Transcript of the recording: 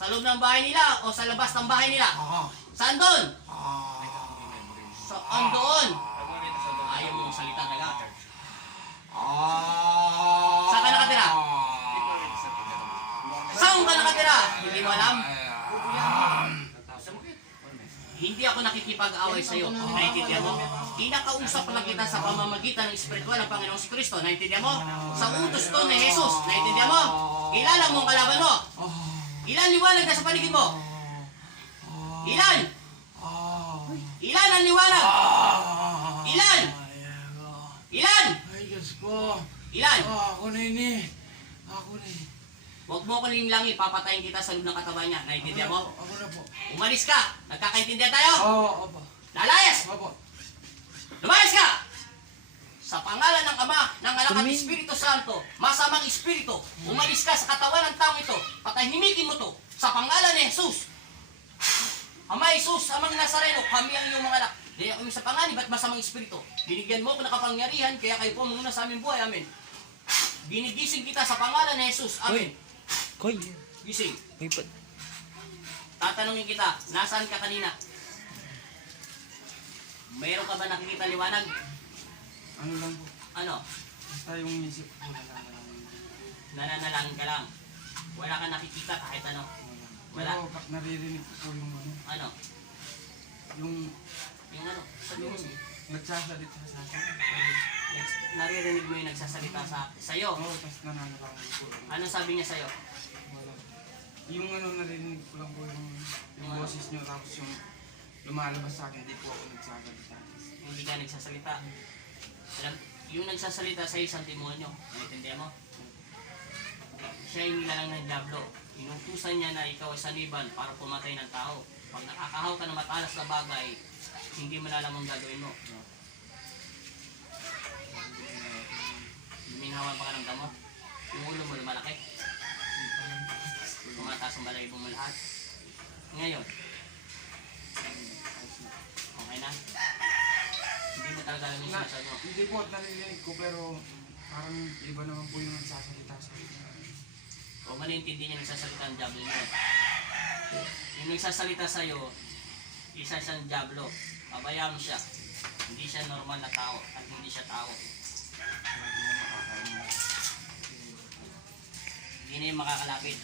Sa loob ng bahay nila o sa labas ng bahay nila? Saan doon? Saan doon? Ayaw mong salita talaga. Saan ka nakatira? Saan ka nakatira? Hindi mo alam? Hindi ako nakikipag-away sa iyo. Naintindihan mo? Kinakausap lang kita sa pamamagitan ng espiritual ng Panginoong Kristo. Naintindihan mo? Sa utos to ni Jesus. Naintindihan mo? Kilala mo ang kalaban mo. Ilan liwanag na sa paligid mo? Ilan? Ilan ang liwanag? Ilan? Ilan? Ay, Diyos ko. Ilan? Ako na ini. Ako na ini. Huwag mo ko lang ipapatayin kita sa loob ng katawan niya. Naintindihan mo? Ako na po. Umalis ka. Nagkakaintindihan tayo? Opo. Lalayas! Opo. Lumayas ka! Sa pangalan ng Ama, ng Anak at Espiritu Santo, masamang espiritu, umalis ka sa katawan ng taong ito. Patahimikin mo to sa pangalan ni Jesus. Ama Jesus, Amang Nazareno, kami ang iyong mga anak. Dahil kami sa panganib at masamang espiritu. Binigyan mo ko ng kapangyarihan, kaya kayo po muna sa aming buhay. Amen. Ginigising kita sa pangalan ni Jesus. Amen. Koy. Gising. May pa... Tatanungin kita, nasaan ka kanina? Mayroon ka ba nakikita liwanag? Ano lang po. Ano? Basta yung isip ko na lang. Nananalangin ka lang. Wala kang nakikita kahit ano. Wala. Pero naririnig ko po yung ano. Ano? Yung Ano? Sabi mo, nagsasalita sa akin. naririnig mo yung nagsasalita sa'yo. Oo, tapos nananalangin ko. Ano sabi niya sa'yo? Wala. Yung ano, narinig ko lang po yung Yung ano? boses nyo. Tapos yung lumalabas sa akin, hindi po ako nagsasalita. Hindi ka nagsasalita. Alam, yung nagsasalita sa isang demonyo, naiintindihan mo? Siya yung nilalang ng Diablo. Inutusan niya na ikaw ay saniban para pumatay ng tao. Pag nakakahaw ka ng matalas na bagay, hindi mo na alam ang gagawin mo. Luminhawan pa ka ng damo. Yung ulo mo lumalaki. Tumataas ang balahibo mo lahat. Ngayon, okay na? Hindi mo talaga alam yung sinasabi mo. Hindi po, naririnig ko pero parang iba naman po yung nagsasalita sa akin. O malintindi niya nagsasalita ng Diablo niya. Yung nagsasalita sa'yo, isa siyang Diablo. Pabayaan mo siya. Hindi siya normal na tao at hindi siya tao. Hindi na yung makakalapit.